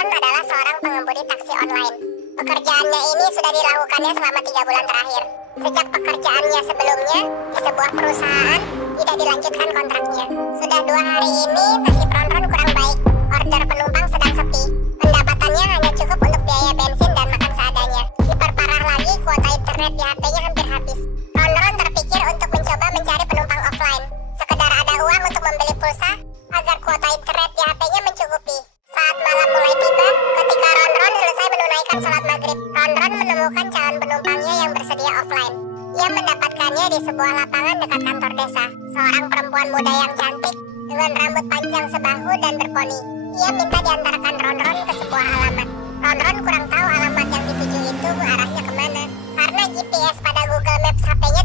Ronron adalah seorang pengemudi taksi online. Pekerjaannya ini sudah dilakukannya selama 3 bulan terakhir. Sejak pekerjaannya sebelumnya di sebuah perusahaan tidak dilanjutkan kontraknya. Sudah 2 hari ini nasib Ronron kurang baik. Order penumpang sedang sepi. Pendapatannya hanya cukup untuk biaya bensin dan makan seadanya. Diperparah lagi, kuota internet di HP-nya hampir habis. Ronron terpikir untuk mencoba mencari penumpang offline. Sekedar ada uang untuk membeli pulsa agar kuota internet di HP-nya mencukupi. Saat malam mulai tiba, ketika Ronron selesai menunaikan sholat maghrib, Ronron menemukan calon penumpangnya yang bersedia offline. Ia mendapatkannya di sebuah lapangan dekat kantor desa. Seorang perempuan muda yang cantik dengan rambut panjang sebahu dan berponi. Ia minta diantarkan Ronron ke sebuah alamat. Ronron kurang tahu alamat yang dituju itu arahnya kemana, karena GPS pada Google Maps HP-nya